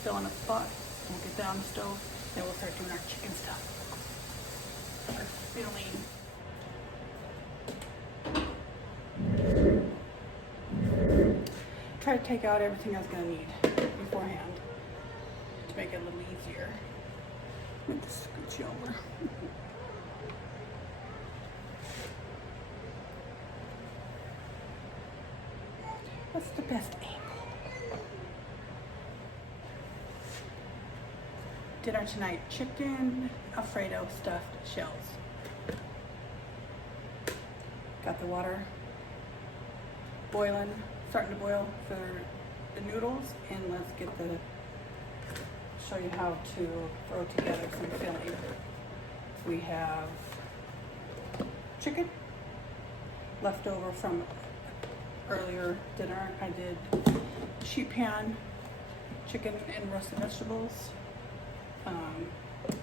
still on the spot. We'll get that on the stove. Then we'll start doing our chicken stuff. Our filling. Try to take out everything I was going to need beforehand to make it a little easier. Let this scooch you over. What's the best angle? Dinner tonight, chicken Alfredo stuffed shells. Got the water boiling, starting to boil for the noodles, and let's show you how to throw together some filling. We have chicken left over from earlier dinner. I did sheet pan chicken and roasted vegetables.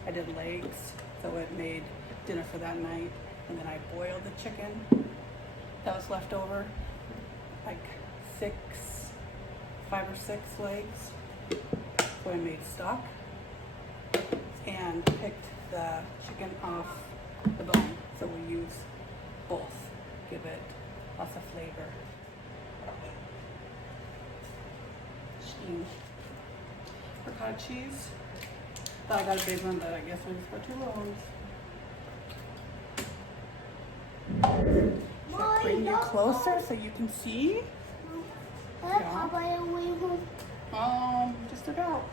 I did legs, so it made dinner for that night. And then I boiled the chicken that was left over, like 5 or 6 legs. So I made stock and picked the chicken off the bone. So we use both, give it lots of flavor. Ricotta cheese. Thought I got a big one, but I guess we just got 2 little ones. Should I bring you closer so you can see? Yeah. Just about.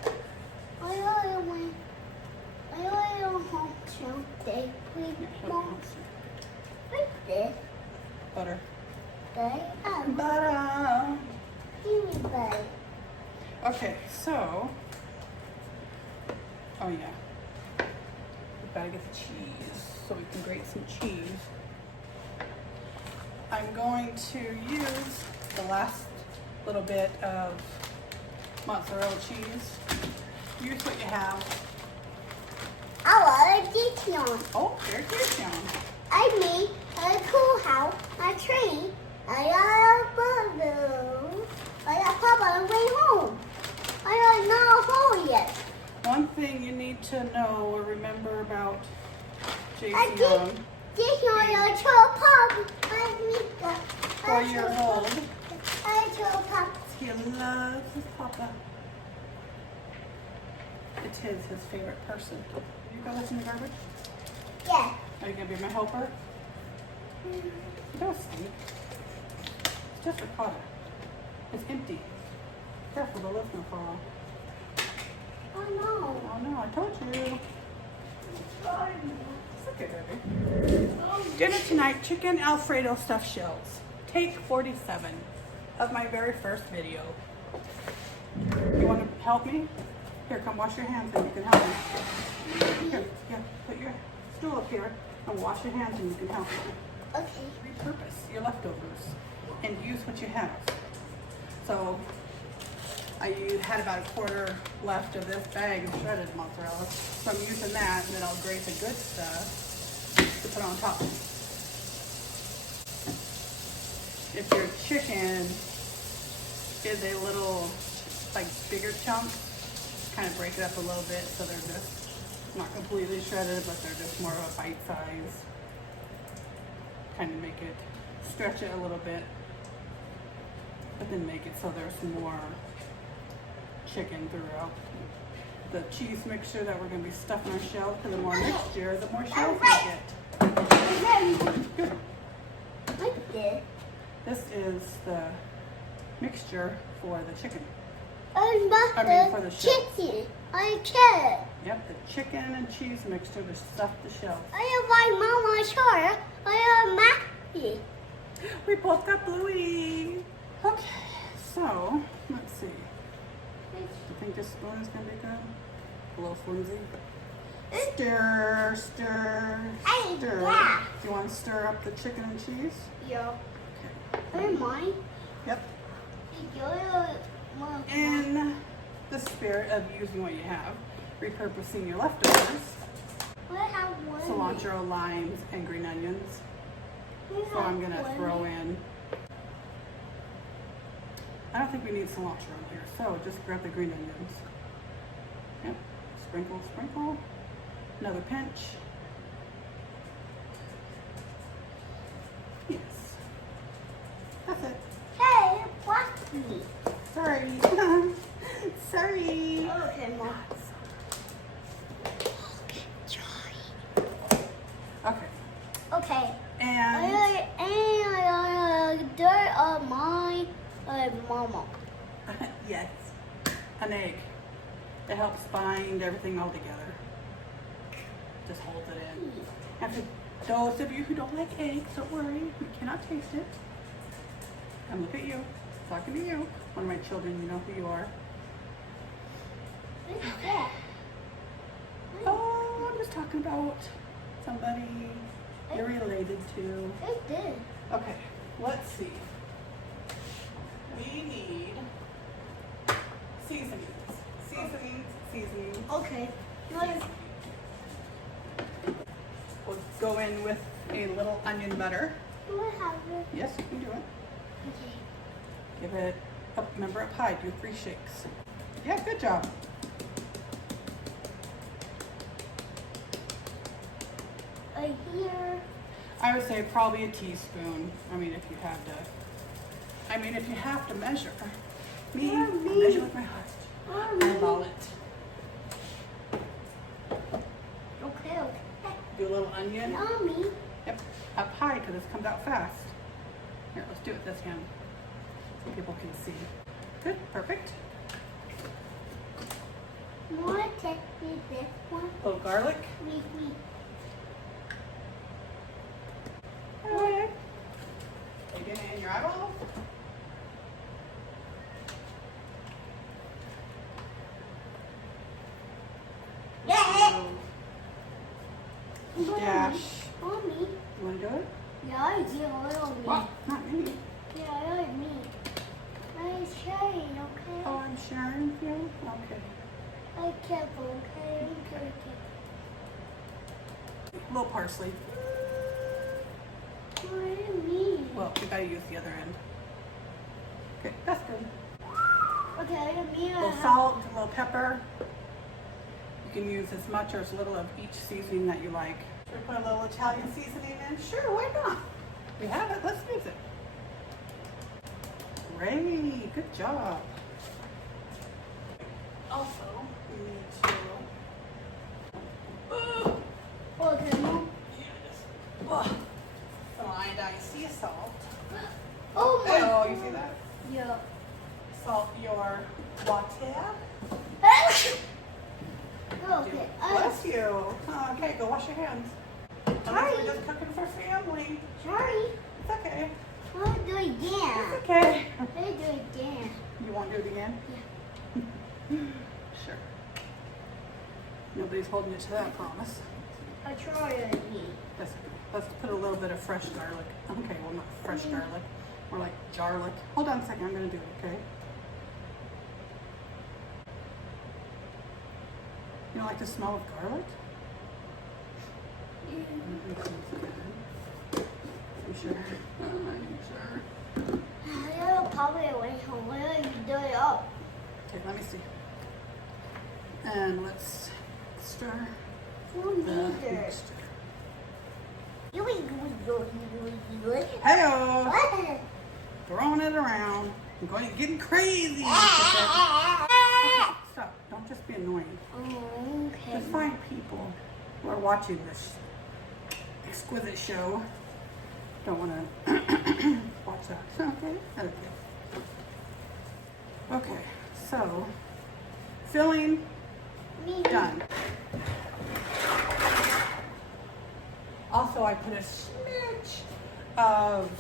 Butter. Butter. Okay, so, oh yeah, we've got to get the cheese so we can grate some cheese. I'm going to use the last little bit of mozzarella cheese. Use what you have. I want a Dijon. Oh, there's Dijon. I made a cool house, a tree, I got a balloon. I got Papa on the way home. I don't know home yet. One thing you need to know or remember about Jason I Young, did your Papa. 4 years old. I told Papa. He loves his papa. It's his favorite person. You got this in the garbage? Yeah. Are you gonna be my helper? Don't stink. It's just ricotta. It's empty. Careful, the lid's gonna fall off. Oh no. Oh no, I told you. It's okay, baby. Dinner tonight, chicken Alfredo stuffed shells. Take 47 of my very first video. You want to help me? Here, come wash your hands and you can help me. Here, put your stool up here and wash your hands and you can help me. Okay. Repurpose your leftovers and use what you have. So I had about a quarter left of this bag of shredded mozzarella. So I'm using that, and then I'll grate the good stuff to put on top. If your chicken is a little, like, bigger chunk, kind of break it up a little bit so they're just not completely shredded, but they're just more of a bite size. Kind of make it, stretch it a little bit, but then make it so there's more chicken throughout. The cheese mixture that we're going to be stuffing our shell, the more mixture, the more shells we get. Good. Like this. This is the mixture for the chicken. For the shells. chicken. I can. Yep, the chicken and cheese mixture to stuff the shells. I have my mama short. I have Matthew. We both got Bluey. Okay, so let's see. Do you think this spoon is going to be good? A little flimsy? Stir, stir, Hey, stir. yeah. Do you want to stir up the chicken and cheese? Yeah. Okay. And mine. Yep. In the spirit of using what you have, repurposing your leftovers, I have one. cilantro, limes, and green onions. So I'm going to throw in, I don't think we need cilantro in here, so just grab the green onions. Yep. Sprinkle, sprinkle. Another pinch. Yes. That's it. Hey, watch me. Sorry. Sorry. Okay, Mom. Okay. Okay. And Dirt on my mama. yes, an egg. It helps bind everything all together. Just holds it in. And for those of you who don't like eggs, don't worry. You cannot taste it. And look at you. Talking to you. One of my children, you know who you are. What's that? Oh, I'm just talking about somebody you're related to. What's this? Okay, let's see. We need seasonings. Seasonings. Okay. Nice. We'll go in with a little onion butter. Do I have it? Yes, you can do it. Okay. Give it up. Remember up high. Do 3 shakes. Yeah, good job. Here. I would say probably a teaspoon. I mean, if you have to measure. Me, I measure with my heart. Eyeball it. Okay. Do a little onion. Mommy. Yep, up high because this comes out fast. Here, let's do it this hand so people can see. Good, perfect. Want to take this one? A little garlic. Me. Okay. Take it in your eyeball. Yeah. Dash. Mommy. You want to do it? Yeah, I do. I don't Well, not me. Yeah, I like me. I'm sharing, okay? Oh, I'm sharing with you? Okay. I'm careful, okay? I'm careful. A little parsley. What do you mean? Well, we gotta use the other end. Okay, that's good. Okay, I mean A little salt, a little pepper. You can use as much or as little of each seasoning that you like. Should we put a little Italian seasoning in? Sure, why not? We have it, let's use it. Great, good job. Also, we need to... Okay, Mom. Some iodine sea salt. Oh my Oh, you see that? Yeah. Salt your water. Okay. Bless you. Okay, go wash your hands. Sorry. We're just cooking for family. Sorry. It's okay. I'll do it again. It's okay. I'll do it again. You won't do it again? Yeah. Sure. Nobody's holding you to that promise. I try it again. Let's put a little bit of fresh garlic. Okay, well not fresh garlic. More like jarlic. Hold on a second, I'm gonna do it, okay? You don't like the smell of garlic? You sure? You sure? I'll probably wait home. Why don't you do it up? Okay, let me see. And let's stir Who the needs it? mixture. You Hey-o! What? Throwing it around. I'm going getting crazy. Oh, Stop. Don't just be annoying. okay. Just find people who are watching this exquisite show. Don't want to watch that. Okay? Okay. Okay, so filling Me. done. Also, I put a smidge of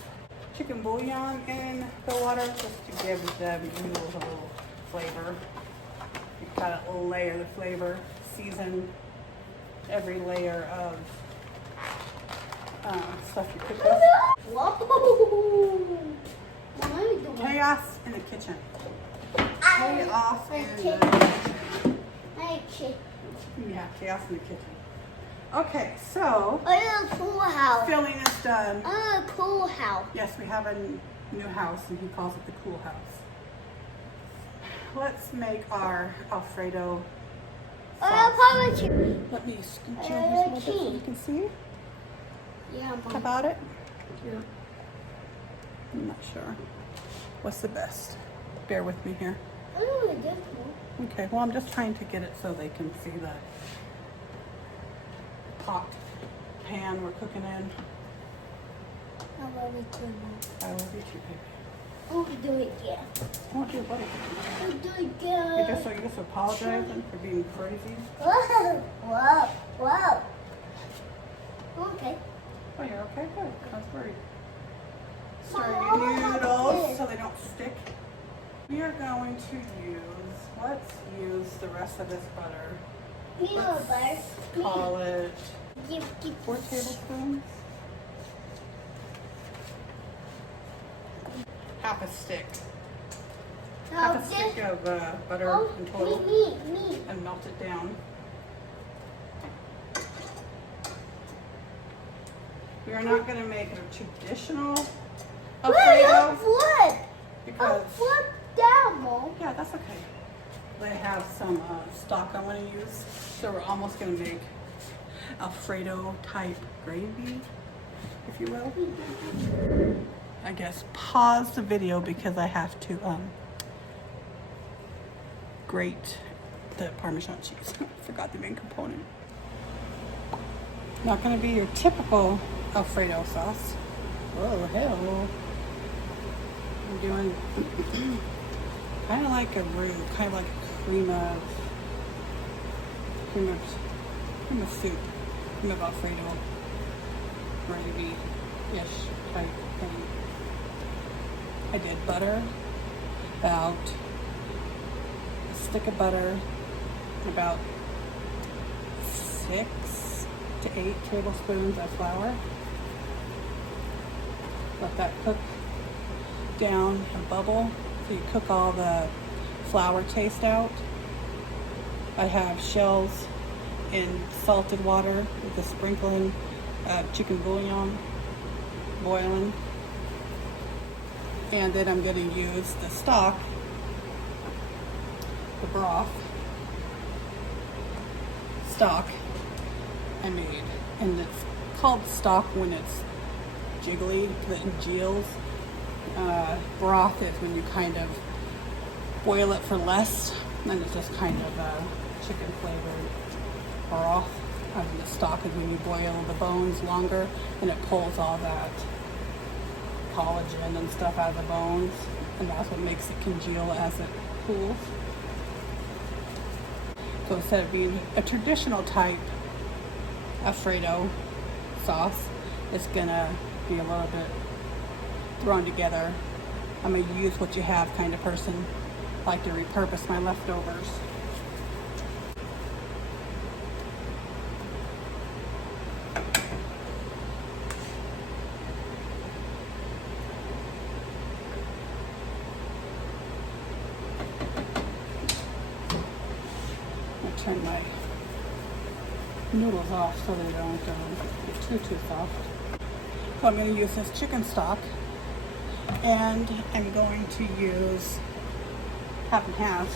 chicken bouillon in the water just to give the noodles a little flavor. You gotta layer the flavor, season every layer of stuff you cook with. Whoa! What are you doing? Chaos in the kitchen. I Chaos in the chicken. kitchen. I chicken. Yeah, chaos in the kitchen. Okay, so I have a cool house. filling is done. I have a cool house. Yes, we have a new house and he calls it the cool house. Let's make our Alfredo Papa. Let me scooch you over a little bit so you can see. Yeah, How about it? Yeah. I'm not sure. What's the best? Bear with me here. I don't know this one. Okay, well, I'm just trying to get it so they can see the pot pan we're cooking in. I love it too much. I love you too, baby. Oh, do it again. I want you to buddy. Oh, do it You're again. just apologizing for being crazy. Whoa, whoa, whoa. Okay. Oh, you're okay? Good. I was worried. Stir Mama, your noodles good. so they don't stick. We are going to let's use the rest of this butter. Peanut butter. Call it Give 4 tablespoons. Half a stick. Half a stick of butter in total. Me. And melt it down. We are not going to make it a traditional Wait, Alfredo flip. because Flip down, Mom. yeah, that's okay. I have some stock I want to use, so we're almost going to make Alfredo type gravy, if you will. I guess pause the video because I have to grate the Parmesan cheese. Forgot the main component. Not going to be your typical Alfredo sauce. Oh hell! I'm doing kind of like a roux, kind of like a cream of soup, cream of Alfredo gravy-ish type thing. I did butter, about a stick of butter, about 6 to 8 tablespoons of flour. Let that cook down and bubble so you cook all the flour taste out. I have shells in salted water with a sprinkling of chicken bouillon boiling. And then I'm going to use the stock, the broth stock I made. And it's called stock when it's jiggly, that congeals. Broth is when you kind of boil it for less, and it's just kind of chicken flavored broth. The stock is when you boil the bones longer, and it pulls all that collagen and stuff out of the bones, and that's what makes it congeal as it cools. So instead of being a traditional type Alfredo sauce, it's gonna be a little bit thrown together. I'm a use what you have kind of person. I like to repurpose my leftovers. I'll turn my noodles off so they don't get too soft. So I'm going to use this chicken stock, and I'm going to use half and half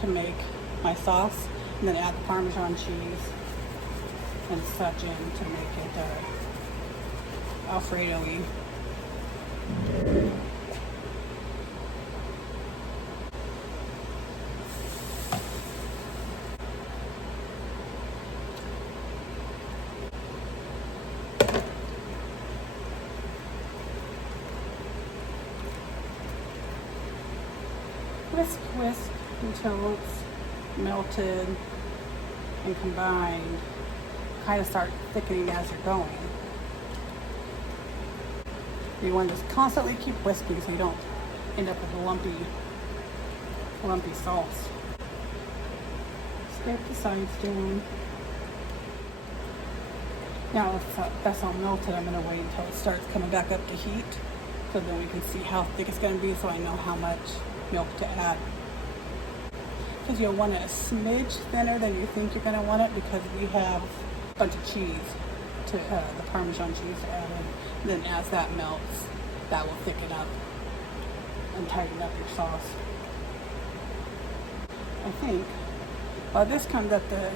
to make my sauce, and then add the Parmesan cheese and such in to make it Alfredo-y. Whisk until it's melted and combined. Kind of start thickening as you're going. You want to just constantly keep whisking so you don't end up with a lumpy sauce. Scrape the sides down. Now if that's all melted, I'm going to wait until it starts coming back up to heat, so then we can see how thick it's going to be, so I know how much milk to add. Because you'll want it a smidge thinner than you think you're going to want it, because we have a bunch of cheese, to the Parmesan cheese to add in. And then as that melts, that will thicken up and tighten up your sauce. I think While this comes at the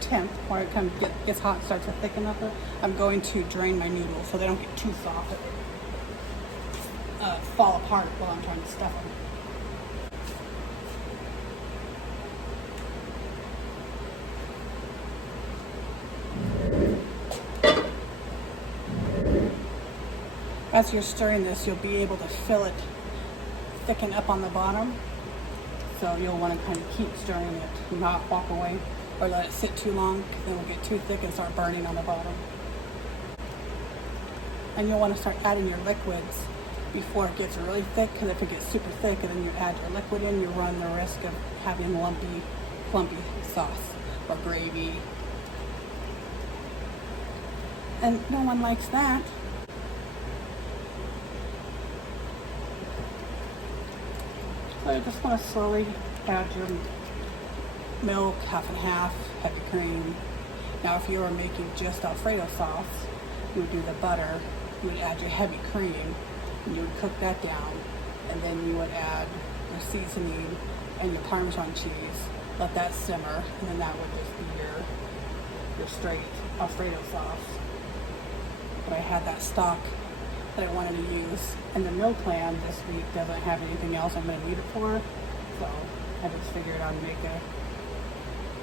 temp, where it gets hot and starts to thicken up, I'm going to drain my noodles so they don't get too soft that they fall apart while I'm trying to stuff them. As you're stirring this, you'll be able to feel it thicken up on the bottom. So you'll want to kind of keep stirring it, not walk away or let it sit too long. Then it will get too thick and start burning on the bottom. And you'll want to start adding your liquids before it gets really thick, because if it gets super thick and then you add your liquid in, you run the risk of having lumpy, clumpy sauce or gravy. And no one likes that. So you just want to slowly add your milk, half and half, heavy cream. Now if you were making just Alfredo sauce, you would do the butter, you would add your heavy cream, and you would cook that down, and then you would add your seasoning and your Parmesan cheese, let that simmer, and then that would just be your straight Alfredo sauce. But I had that stock that I wanted to use, and the meal plan this week doesn't have anything else I'm going to need it for, so I just figured I'd make a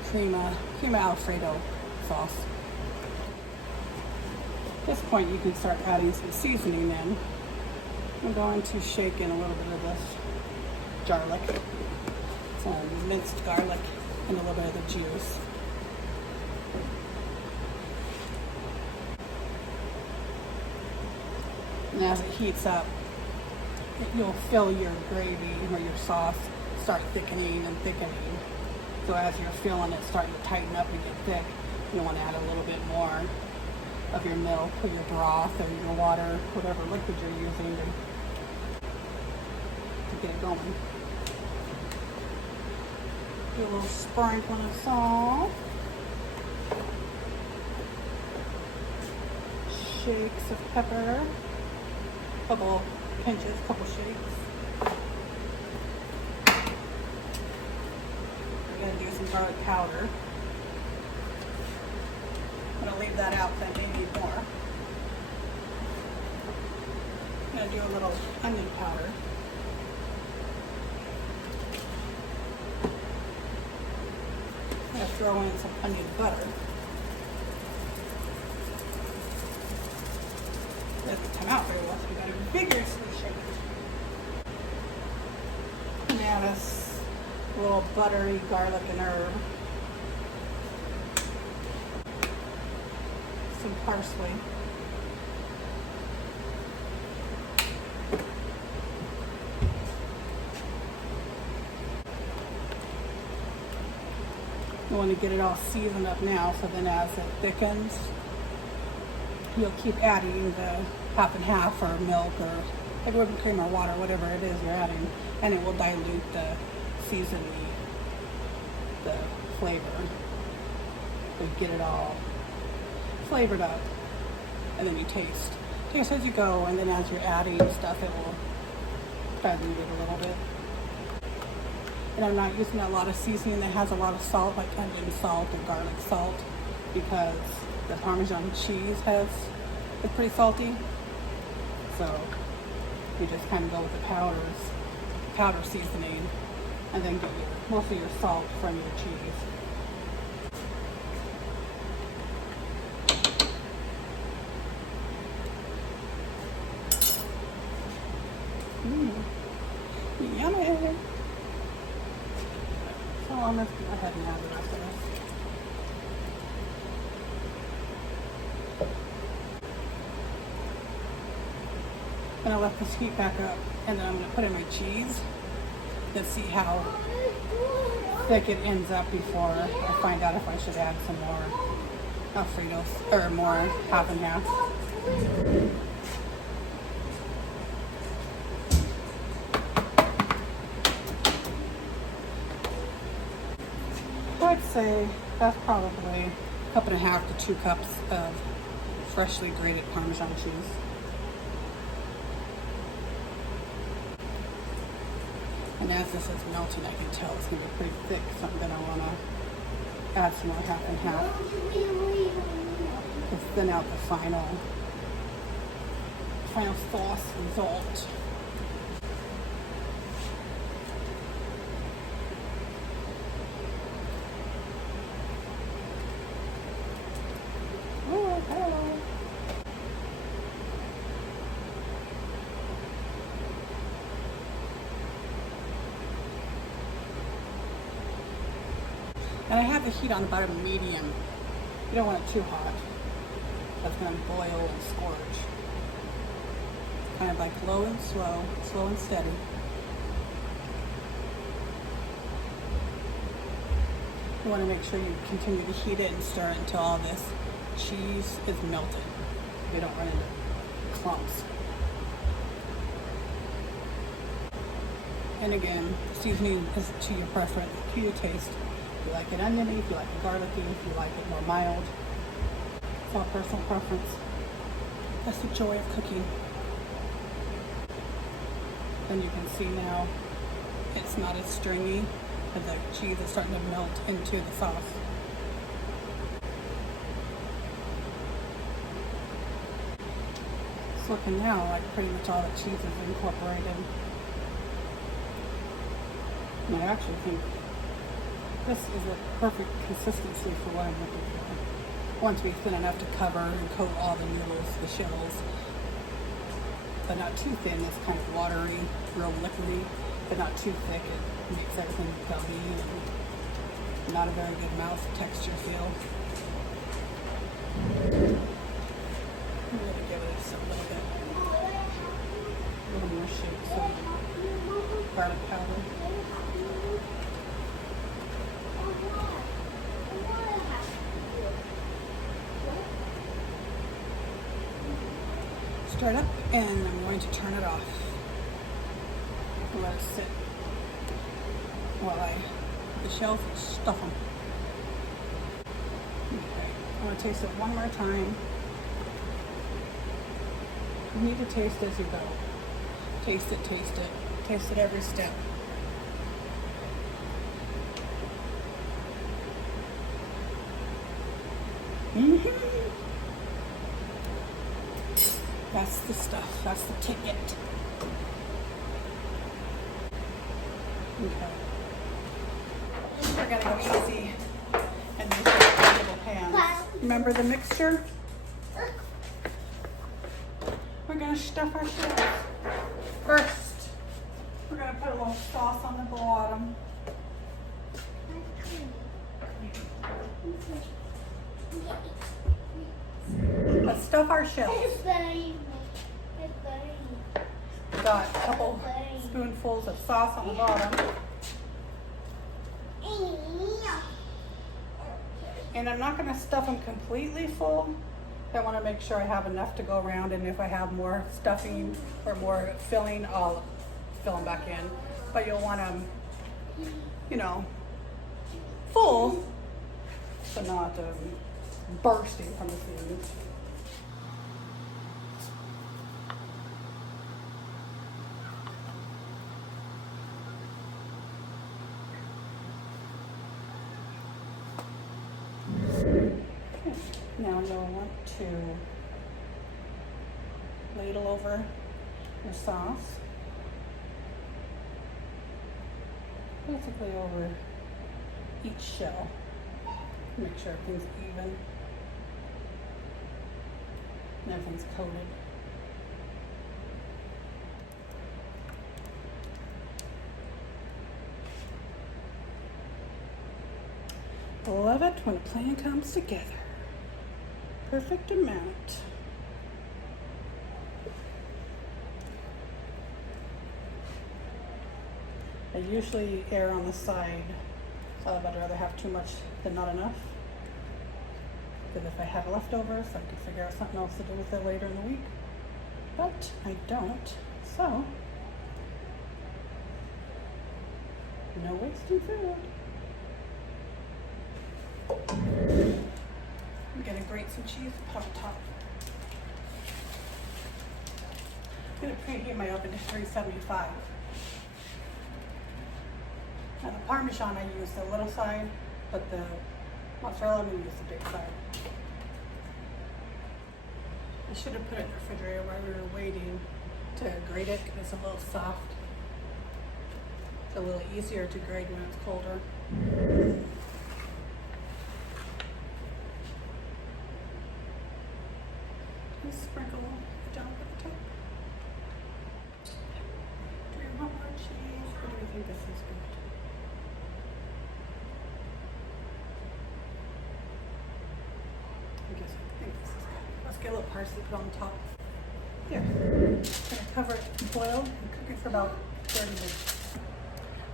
crema Alfredo sauce. At this point you can start adding some seasoning in. I'm going to shake in a little bit of this garlic, some minced garlic, and a little bit of the juice. And as it heats up, you'll feel your gravy or your sauce start thickening and thickening. So as you're feeling it starting to tighten up and get thick, you want to add a little bit more of your milk or your broth or your water, whatever liquid you're using to get it going. Do a little sprinkling of salt. Shakes of pepper. Couple pinches, couple shakes. We're going to do some garlic powder. I'm going to leave that out because I may need more. I'm going to do a little onion powder. I'm going to throw in some onion butter. Doesn't come out very well, so we got to vigorously shake it. And add a little buttery garlic and herb. Some parsley. You want to get it all seasoned up now, so then as it thickens, you'll keep adding the half and half or milk or like whipping cream or water, whatever it is you're adding, and it will dilute the seasoning, the flavor. So you get it all flavored up, and then you taste as you go, and then as you're adding stuff, it will dilute it a little bit. And I'm not using a lot of seasoning that has a lot of salt, like onion salt or garlic salt, because the Parmesan cheese it's pretty salty. So you just kind of go with the powder seasoning, and then get most of your salt from your cheese. Yummy! So I'm going to go ahead and add the rest of this. I'm going to let this heat back up, and then I'm going to put in my cheese and see how thick it ends up before I find out if I should add some more Alfredos or more half and half. I'd say that's probably a cup and a half to 2 cups of freshly grated Parmesan cheese. And as this is melting, I can tell it's going to be pretty thick, so I'm going to want to add some more half and half to thin out the final sauce result. Oh, hello. And I have the heat on about a medium. You don't want it too hot. That's going to boil and scorch. Kind of like low and slow and steady. You want to make sure you continue to heat it and stir it until all this cheese is melted. You don't run into clumps. And again, seasoning is to your preference, to your taste. If you like it oniony, if you like it garlicky, if you like it more mild. It's all personal preference. That's the joy of cooking. And you can see now it's not as stringy, and the cheese is starting to melt into the sauce. It's looking now like pretty much all the cheese is incorporated. And I actually think this is a perfect consistency for what I'm looking for. I want it to be thin enough to cover and coat all the noodles, the shells. But not too thin, it's kind of watery, real liquidy, but not too thick. It makes everything gummy and not a very good mouth texture feel. I'm going to give it just a little bit. A little more shake, so garlic powder. Stir it up, and I'm going to turn it off. Let it sit while I put the shells and stuff them. Okay, I'm going to taste it one more time. You need to taste as you go. Taste it, taste it. Taste it every step. That's the stuff. That's the ticket. Okay. We're gonna go easy and use little pans. Remember the mixture? We're gonna stuff our shells. First, we're gonna put a little sauce on the bottom. Let's stuff our shells. Got a couple spoonfuls of sauce on the bottom. And I'm not going to stuff them completely full. I want to make sure I have enough to go around, and if I have more stuffing or more filling, I'll fill them back in. But you'll want them, you know, full, but not bursting from the seams. Now you'll want to ladle over your sauce, basically over each shell. Make sure everything's even and everything's coated. Love it when a plan comes together. Perfect amount. I usually err on the side, so I'd rather have too much than not enough. Because if I have leftovers, I could figure out something else to do with it later in the week. But I don't, so no wasting food. I'm gonna grate some cheese and put on top. I'm gonna preheat my oven to 375. Now the Parmesan I use the little side, but the Mozzarella, I'm going to use the big side. I should have put it in the refrigerator while we were waiting to grate it because it's a little soft. It's a little easier to grate when it's colder. Just sprinkle it down at the top. Do you want more cheese? Or do you think this is good? I guess I think this is good. Let's get a little parsley put on the top. Here. I'm gonna cover it, boil, and cook it for about 30 minutes.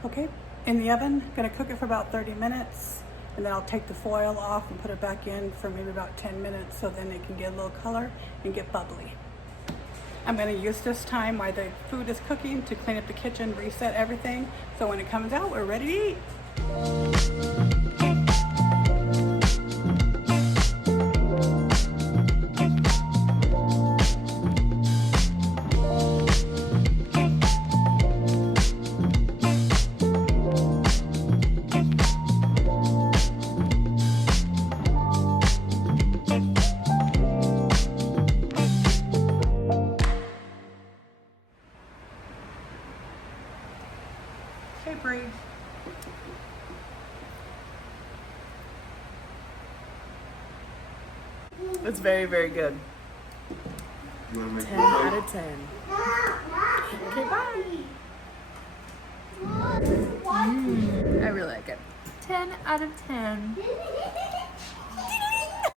Okay, in the oven, gonna cook it for about 30 minutes, and then I'll take the foil off and put it back in for maybe about 10 minutes so then it can get a little color and get bubbly. I'm gonna use this time while the food is cooking to clean up the kitchen, reset everything, so when it comes out, we're ready to eat. Hey, Bree. It's very, very good. 10 out of 10. Okay, bye. I really like it. 10 out of 10.